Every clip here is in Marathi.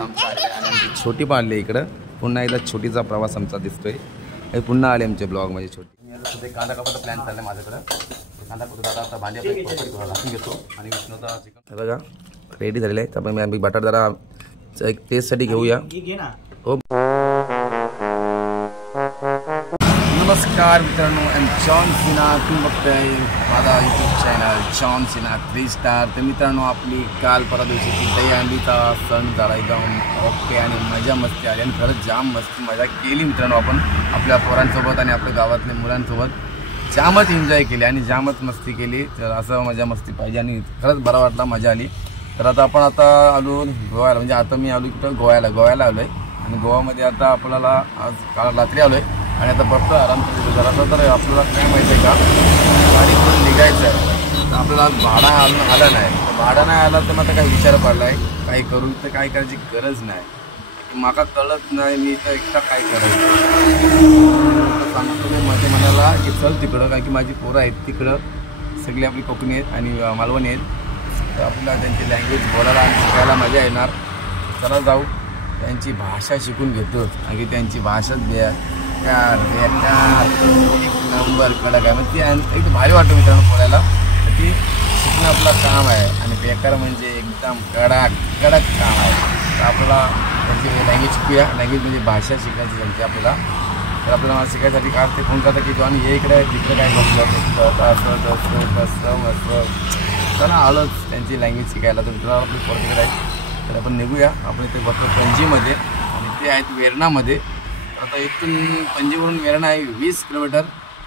आमचा आणि आमची छोटी पण आली इकडं. पुन्हा एकदा छोटीचा प्रवास आमचा दिसतोय. हे पुन्हा आले आमच्या ब्लॉगमध्ये छोटी. मी आता सध्या कांदा कापायचा प्लॅन चालला माझ्याकडं. कांदा कुठं आता भांडी आपण घेतो आणि विष्णूचा चिकन बघा रेडी झालेलं आहे. त्यामुळे आम्ही बटाटा जरा एक टेस्टसाठी घेऊया. हो नमस्कार मित्रांनो, एम जॉन सिन्हा. तुम्ही बघताय माझा YouTube channel John Sinha 3 star. तर मित्रांनो, आपली काल परवा दिवशीची दहीहंडीचा सण झाला एकदम ओके आणि मजा मस्ती आली आणि खरंच जाम मस्ती मजा केली मित्रांनो. आपण आपल्या पोरांसोबत आणि आपल्या गावातल्या मुलांसोबत जामच एन्जॉय केली आणि जामच मस्ती केली. तर असं मजा मस्ती पाहिजे आणि खरंच बरा वाटला, मजा आली. तर आपण आता आलो गोव्याला, म्हणजे आता मी आलो कुठं गोव्याला आलो आहे आणि गोव्यामध्ये आता आपल्याला आज काल रात्री आलो आहे आणि आता बघतो आराम जरा. तर आपल्याला काय माहिती आहे का, गाडी करून निघायचं आहे. आपल्याला भाडा आला नाही, भाडा नाही आला तर मग आता काही विचार पडला आहे काही करू तर काय करायची गरज नाही. माका कळत नाही मी तर एकटा काय करायचं सांगतो. मी माझ्या मनाला की चल तिकडं, कारण की माझी पोरं आहेत तिकडं सगळी आपली कोकणी आहेत आणि मालवणी आहेत. तर आपल्याला त्यांची लँग्वेज बोलायला आणि शिकायला मजा येणार. चला जाऊ, त्यांची भाषा शिकून घेतो आणि त्यांची भाषाच बेकार एक नंबर कडक आहे. मग ती एकदम भारी वाटतं मित्रांनो बोलायला. तर ती शिकणं आपलं काम आहे आणि बेकार म्हणजे एकदम कडक काम आहे. तर आपल्याला त्यांची लँग्वेज शिकूया. लँग्वेज म्हणजे भाषा शिकायची त्यांची आपल्याला. तर आपल्याला शिकायसाठी काय ते फोन करतात की जॉन हे इकडे तिकडे काय बघलं असं तसं कसं मस्त. चला आलोच त्यांची लँग्वेज शिकायला. तर मित्रांनो आपली पोरं तिकडे आहे. तर आपण निघूया. आपण इथे बघतो पणजीमध्ये आणि ते आहेत वेरणामध्ये. आता इथून पणजीवरून वेरणा आहे 20 किलोमीटर.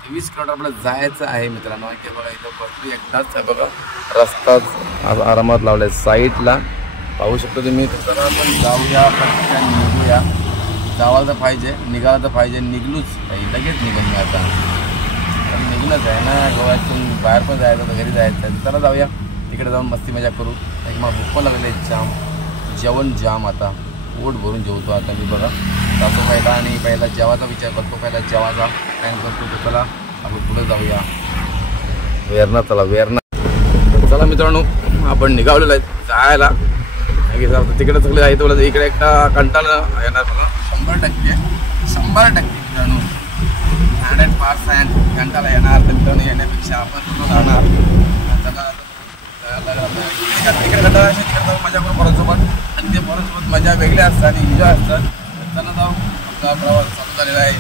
20 किलोमीटर आपल्याला जायचं आहे मित्रांनो. इथे बघा इथं बसलो एकदाच आहे बघा, रस्ताच आरामात लावला आहे साईडला पाहू शकतो तुम्ही. तर आपण जाऊया पटकन निघूया. जावायला तर पाहिजे, निघायला तर पाहिजे. निघलोच काही लगेच निघून मी आता निघूनच आहे ना. गोव्यातून बाहेर पण जायचं तर घरी जायचं आहे. चला जाऊया तिकडे जाऊन मस्ती मजा करू. एक मग भूक पण लागलेलं आहे जाम, जेवण जाम. आता पोट भरून जेवतो आता मी बघा. जातो पहिला आणि पहिला जेवायचा विचार करतो. पहिला जेवायचा प्लॅन करतो. तर चला आपण पुढे जाऊया वेरणा. चला वेरणा. चला मित्रांनो आपण निघावलेलो आहे जायला. तिकडे सगळे आहे तर इकडे एकटा कंटाळा येणार मला 100% मित्रांनो. 100% कंटाळा येणार. तर मित्रांनो येण्यापेक्षा आपण कुठं राहणार. चला तिकडे कंटाळा असेल तिकडे जाऊ मजा करू पोरांसोबत आणि ते पोरांसोबत मजा वेगळ्या असतात आणि एन्जॉय असतात. चला जाऊ. आपला प्रवास चालू झालेला आहे.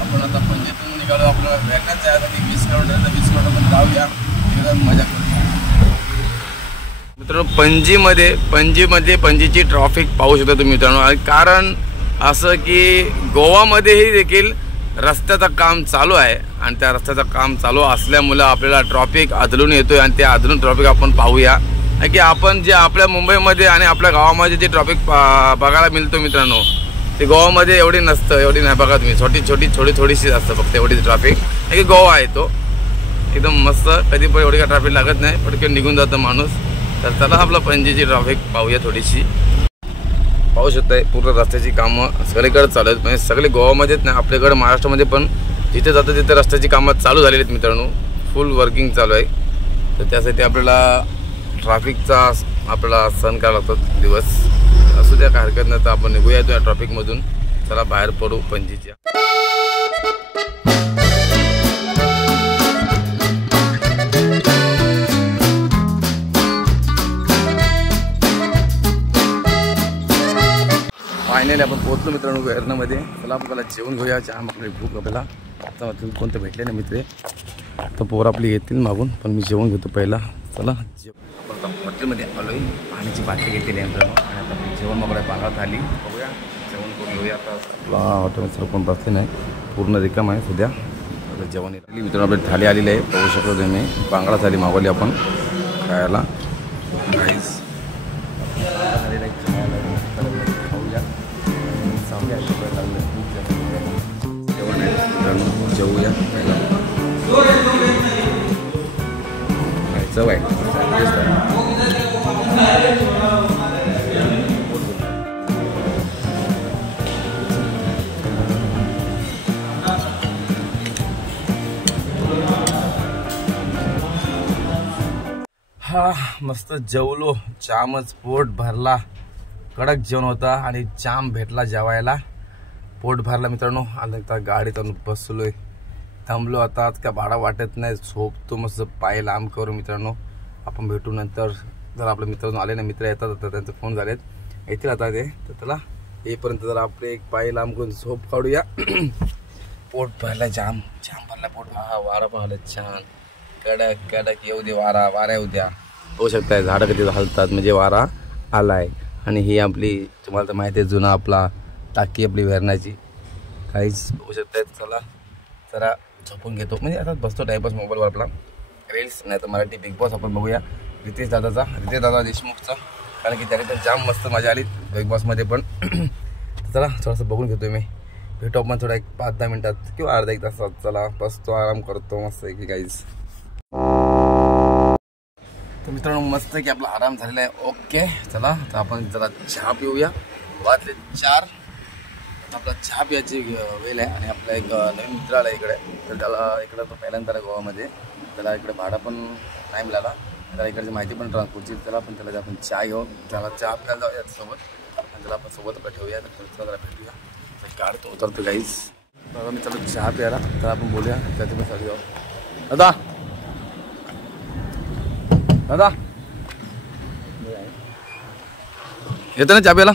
आपण आता पणजीतून निघालो. आपल्याला वेगळ्याच जायसाठी 20 किलोमीटर तर 20 किलोमीटर जाऊया एकदम मजा करूया मित्रांनो. पणजीची ट्रॅफिक पाहू शकता तुम्ही मित्रांनो. कारण असं की गोवामध्येही देखील रस्त्याचं काम चालू आहे आणि त्या रस्त्याचं काम चालू असल्यामुळं आपल्याला ट्रॅफिक आदळून येतोय आणि ते आदळून ट्रॅफिक आपण पाहूया की आपण जे आपल्या मुंबईमध्ये आणि आपल्या गावामध्ये जे ट्रॅफिक बघायला मिळतो मित्रांनो, ते गोवामध्ये एवढी नसतं. एवढी नाही बघा तुम्ही, थोडीशी असतं फक्त एवढी ट्रॅफिक. की गोवा आहे तो एकदम मस्त, कधी पण एवढी काय ट्रॅफिक लागत नाही, पटकन निघून जातं माणूस. तर चला आपलं पणजीची ट्रॅफिक पाहूया थोडीशी. पाहू शकताय पूर्ण रस्त्याची कामं सगळीकडे चालू आहेत. म्हणजे सगळे गोवामध्येच नाही, आपल्याकडे महाराष्ट्रामध्ये पण जिथे जातं तिथे रस्त्याची कामं चालू झालेली आहेत मित्रांनो. फुल वर्किंग चालू आहे. तर त्यासाठी आपल्याला ट्रॅफिकचा आपल्याला सहन करावा लागतो दिवस. असू द्या काय हरकत नाही. तर आपण निघूया त्या ट्रॅफिकमधून. चला बाहेर पडू पणजीच्या. फायनली आपण पोहोचलो मित्रांनो वेरणामध्ये. चला आपल्याला जेवण घेऊया. चहा आपली भूक आपल्याला आता कोणतं भेटले ना मित्र. तर पोरं आपली येतील मागून, पण मी जेवण घेतो पहिला. चला आपण हॉटेलमध्ये आलो आहे. पाण्याची बाटली घेतलेली आहे मित्रांनो आणि आता आपली जेवण मागवलं बांगळा थाली. बघूया जेवण करून घेऊया. आता आपला हॉटेलमध्ये सर्व कोण बसले नाही, पूर्ण रिकाम आहे सध्या. आता जेवण येतली मित्रांनो. आपली थाली आलेली आहे पाहू शकतो तुम्ही. बांगळा थाली मागवली आपण खायला. राईस जेवण आहे मित्रांनो. जेवूया पहिला. चव आहे हा मस्त जेवलो. जामच पोट भरला कडक जेवण होता आणि जाम भेटला जेवायला, पोट भरला मित्रांनो. आणि आता गाडीत बसलोय, थांबलो आता. आज काय भाडा वाटत नाही, झोपतो मस्त पाय लांब करू मित्रांनो. आपण भेटू नंतर. जर आपले मित्रांनो आले ना, मित्र येतात आता, त्यांचे फोन झालेत, येतील आता ते. तर त्याला येईपर्यंत जरा आपले एक पाय लांब करून झोप काढूया. पोट भरला, जाम जाम भरला पोट. हा वारा पाहिलं छान, कडक कडक येऊ दे वारा, वारा येऊ द्या. होऊ शकताय झाडं कधी हलतात म्हणजे वारा आलाय. आणि ही आपली तुम्हाला तर माहिती आहे जुना आपला टाकी आपली वेरणाची, काहीच होऊ शकताय. चला जरा झोपून घेतो, म्हणजे आता बसतो टाईमपास मोबाईलवर आपला, रील्स नाही तर मराठी बिग बॉस आपण बघूया. रितेश दादा देशमुखचा, कारण की त्याने तर जाम मस्त मजा आली बिग बॉसमध्ये पण. चला थोडंसं बघून घेतो मी. भेटू आपण थोडा एक 5-10 मिनिटात किंवा अर्धा एक तासात. चला बसतो, आराम करतो मस्त की काहीच. तर मित्रांनो मस्त की आपला आराम झालेला आहे. ओके चला तर आपण जरा चहा पिऊया. वाजले 4. आपला चहा पियाची वेळ आहे. आणि आपला एक नवीन मित्र आला इकडे, तर त्याला इकडं तो पहिल्यांदा गोवामध्ये, त्याला इकडे भाडा पण नाही मिळाला, त्याला इकडची माहिती पण ट्रान्सपोर्टची. त्याला पण त्याला आपण चहा घेऊ, त्याला चहा प्यायला जाऊया सोबत, आणि त्याला आपण सोबत आपलं ठेवूया. तर त्याला भेटूया, गाडी तो उतरतो गाईस. बघा मी चला चहा प्यायला, तर आपण बोलूया त्याची पण सगळी जाऊ. दादा दादा येतं ना चहा प्यायला?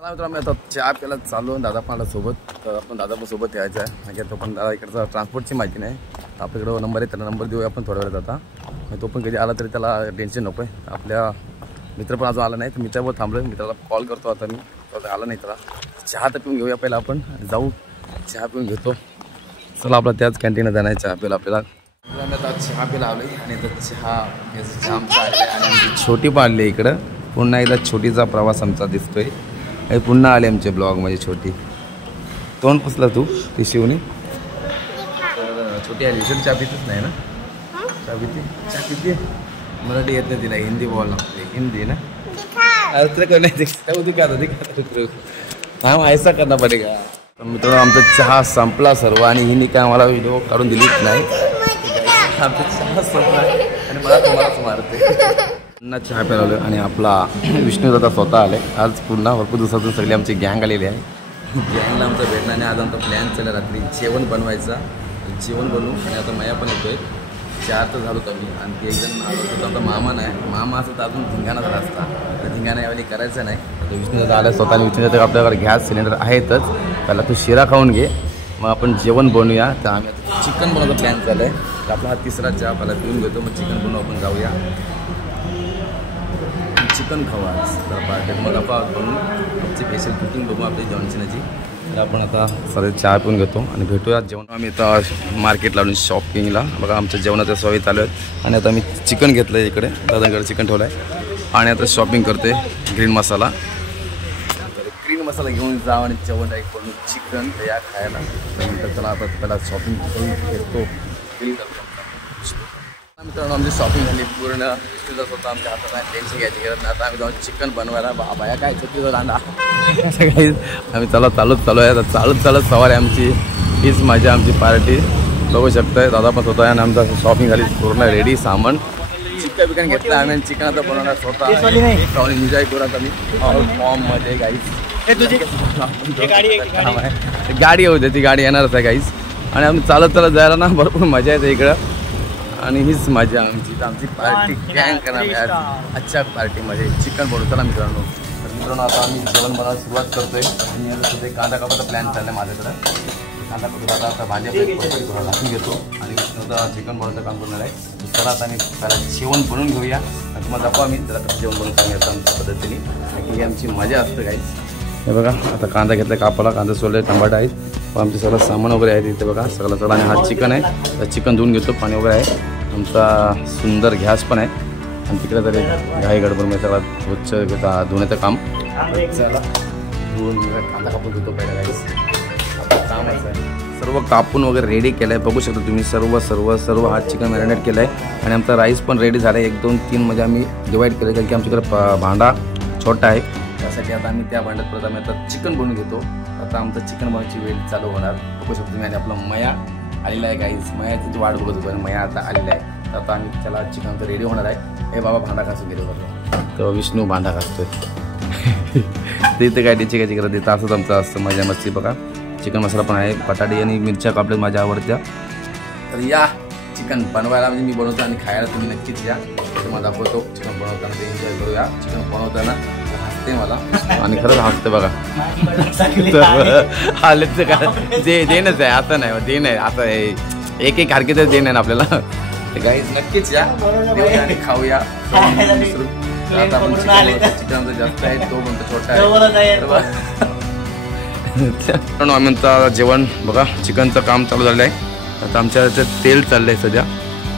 मित्र आम्ही आता चहा प्यायला चालू, दादा पण आला सोबत. तर आपण दादा पण सोबत यायचं आहे, म्हणजे तो पण दादा इकडचा ट्रान्सपोर्टची माहिती नाही. आपल्याकडं नंबर आहे, त्याला नंबर देऊया आपण थोड्या वेळात. आता तो पण कधी आला तरी त्याला टेन्शन नको आहे. आपल्या मित्र पण अजून आला नाही, तर मित्रावर थांबलो, मित्राला कॉल करतो आता मी. तर आला नाही, त्याला चहा तर पिऊन घेऊया पहिला, आपण जाऊ चहा पिऊन घेतो. चला आपला त्याच कॅन्टीनला जाणार चहा प्यायला आपल्याला. आम्ही आता चहा प्यायला आलो आहे, आणि आता चहा याचं जाम चाललं आहे. आणि आमची छोटी पण आली आहे इकडं, पुन्हा एकदा छोटीचा प्रवास आमचा दिसतोय. हे पुन्हा आले आमचे ब्लॉगमध्ये छोटी. तोंड पुसला तू ती शिवणी. तर छोटी आली, छोटी चहा पितच नाही ना? चहा पिते मराठी येत नाही तिला, हिंदी बोलायला लागते. हिंदी ना अर्थ का नाही दिखाता हाँ ऐसा करना पडेगा. तर मित्रांनो आमचा चहा संपला सर्व, आणि हिने काय आम्हाला व्हिडिओ काढून दिलीच नाही. आमचा चहा संपला आणि मला तुम्हालाच मारते. पुन्हा चहा प्यायला आलो, आणि आपला विष्णूदादा स्वतः आले आज. पुन्हा भरपूर दिवसातून सगळी आमची गँग आलेली आहे. गँगला आमचं भेटणं, आणि आज आमचा प्लॅन चालला रात्री जेवण बनवायचा. जेवण बनवू, आणि आता मया पण येतोय. 4 तर झालो कमी, आणि ते एकजण आलो तर मामा नाही. मामा असं तर अजून धिंगाणा झाला असता, तर धिंगाणा यावेळी करायचं नाही. तर विष्णूदादा आला स्वतः, आणि विष्णूदादा आपल्याकडे गॅस सिलेंडर आहेतच. पहिला तू शिरा खाऊन घे, मग आपण जेवण बनवूया. तर आम्ही आता चिकन बनवायचा प्लॅन चालू आहे. तर आपला हा 3रा चहा पहिला पिऊन घेतो, मग चिकन बनवू आपण जाऊया. चिकन खाऊ आज तर पार्टीत, मग आपण बनवून आमची स्पेशल कुकिंग बघू आपली जॉन्सनाची. तर आपण आता सगळे चहा पिऊन घेतो आणि भेटूया जेवण. आम्ही आता मार्केटला आलो शॉपिंगला. बघा आमच्या जेवणाच्या सोयी चालू आहेत, आणि आता मी चिकन घेतलं आहे इकडे, दादाकडे चिकन ठेवलं आहे, आणि आता शॉपिंग करते ग्रीन मसाला. तर ग्रीन मसाला घेऊन जाऊ, आणि जेवण एक बनवून चिकन या खायला. त्यानंतर त्याला आता त्याला शॉपिंग करून घेतो, बिल करतो. मित्रांनो आमची शॉपिंग झाली पूर्ण. तुझं स्वतः आमच्या हातात आहे, टेन्शन घ्यायची गरज नाही. आता आम्ही जाऊन चिकन बनवायला. बाया काय छोटीचा दांडा काही आम्ही चालू आहे. आता चालत सवार आहे आमची. हीच मजा आमची पार्टी बघू शकताय. दादा पण स्वतः आहे, आणि आमचा शॉपिंग झाली पूर्ण रेडी. सामान चिकन घेतलं आम्ही, चिकन आता बनवणार स्वतः. एन्जॉय करू आता मी फॉर्ममध्ये गाईच. गाडी होते, ती गाडी येणारच आहे गाईच. आणि आम्ही चालत जायला ना भरपूर मजा येते इकडं, आणि हीच मजा आमची. तर आमची पार्टी गँग करणार अच्छा पार्टीमध्ये चिकन बनवू. चला मित्रांनो. तर मित्रांनो आता आम्ही जेवण बनवायला सुरुवात करतोय, आणि आता तिथे कांदा कापाचा प्लॅन चालला आहे माझ्याकडं. कांदा कापू आता भाज्या थोडा टाकून घेतो, आणि आता चिकन बनवायचं काम करणार आहे. चला आता आम्ही त्याला जेवण बनवून घेऊया, आणि तुम्हाला दाखवा आम्ही त्याला कसं जेवण बनवून सांगायचं आमच्या पद्धतीने, की ही आमची मजा असते काहीच. हे बघा आता कांदा घेतला कापाला, कांदा सोडले, टमाटा आहेत, आमचे सगळं सामान वगैरे आहे तिथे बघा सगळं सगळं. आणि हा चिकन आहे, तर चिकन धुवून घेतो, पाणी वगैरे आहे. आमचा सुंदर गॅस पण आहे, आणि तिकडे तरी घाई गडबडमध्ये सगळं स्वच्छ धुण्याचं काम. चला धुवून कांदा कापून घेतो पहिला गाईस. आपलं कामच आहे. सर्व कापून वगैरे रेडी केलं आहे, बघू शकता तुम्ही. सर्व हा चिकन मॅरिनेट केलं आहे, आणि आमचा राईस पण रेडी झाला आहे. 1 2 3 मध्ये आम्ही डिवाईड केलं, कारण की आमच्याकडे भांडा छोटा आहे. त्यासाठी आता आम्ही त्या भांड्यात परत आम्ही आता चिकन बनवून घेतो. आता आमचं चिकन बनवायची वेळ चालू होणार, बघू शकतो तुम्ही. आणि आपला मया आलेला आहे गाईज. मयाची वाट बघत होतो, आणि मया आता आलेला आहे. तर आता आम्ही त्याला चिकन तर रेडी होणार आहे. हे बाबा भांडा घासून गेलो होतो, तर विष्णू भांडा घासतोय. ते इथे काय चिकायची करत येतं असंच आमचं असतं मजा मस्ती बघा. चिकन मसाला पण आहे, बटाटे आणि मिरच्या कापल्यात माझ्या आवडत्या. तर या चिकन बनवायला म्हणजे मी बनवतो आणि खायला तुम्ही नक्कीच या. तुम्हाला दाखवतो चिकन बनवताना ते एन्जॉय करूया. चिकन बनवताना हसते मला आणि खरंच हसते बघा. हालतचं काय जे देणच आहे आता नाही ते नाही आता एक एक हारके तर देण आहे ना आपल्याला. गाईज नक्कीच या आणि खाऊया. आता आपण चिकन जास्त आहे तो म्हणतो छोटा आहे. आम्ही आता जेवण बघा चिकनचं काम चालू झालं आहे. आता आमच्या तेल चाललंय सध्या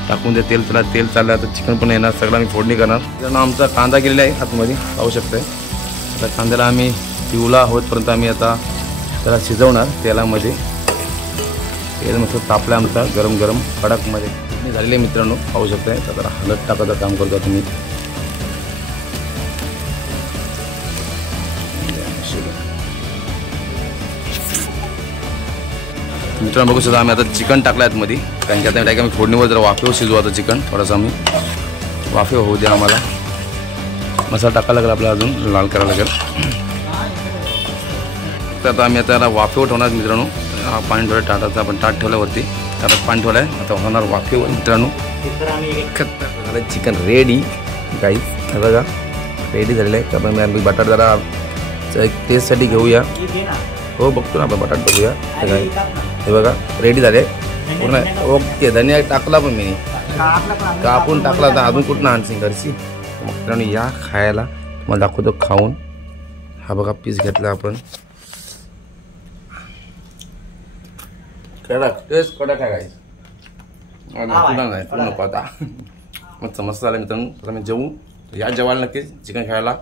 टाकून तेल चाललं आता चिकन पण येणार सगळं आम्ही फोडणी करणार. कारण आमचा कांदा गेलेला आहे आतमध्ये पाहू शकतोय. आता कांद्याला आम्ही पिवला होतपर्यंत आम्ही आता त्याला शिजवणार तेलामध्ये. तेल मस्त तापला आमचा गरम गरम कडकमध्ये झालेले मित्रांनो पाहू शकताय. तर हळद टाकायचं काम करतो तुम्ही. मित्रांनो बघू शकता आम्ही आता चिकन टाकलं आहे मध्ये. कारण की आता आम्ही फोडणीवर जरा वाफेवर शिजवू. आता चिकन थोडंसं आम्ही वाफेवर होऊ द्या. आम्हाला मसाला टाकायला लागेल आपल्याला अजून लाल करायला लागेल. तर आता आम्ही आता वाफेवर ठेवणार मित्रांनो. पाणी थोडं टाटाचं आपण ताट ठेवल्यावरती ताटात पाणी ठेवलं आहे. आता होणार वाफेवर मित्रांनो. झालं चिकन रेडी गाईस. बघा रेडी झालेलं आहे. तर आम्ही बटाटा जरा टेस्टसाठी घेऊया. हो बघतो ना आपण बटाटा बघूया. हे बघा रेडी झाले पूर्ण. ओके धनिया टाकला पण मी कापून टाकला तर अजून कुठं आणशील घरची. मित्रांनो या खायला मला दाखवतो खाऊन. हा बघा पीस घेतला आपण. कडक टेस्ट कडक आहे गाईस. नाही तू नको आता मस्त मस्त झालं मित्रांनो. आता मी जेवू या जेवायला नक्कीच चिकन खायला.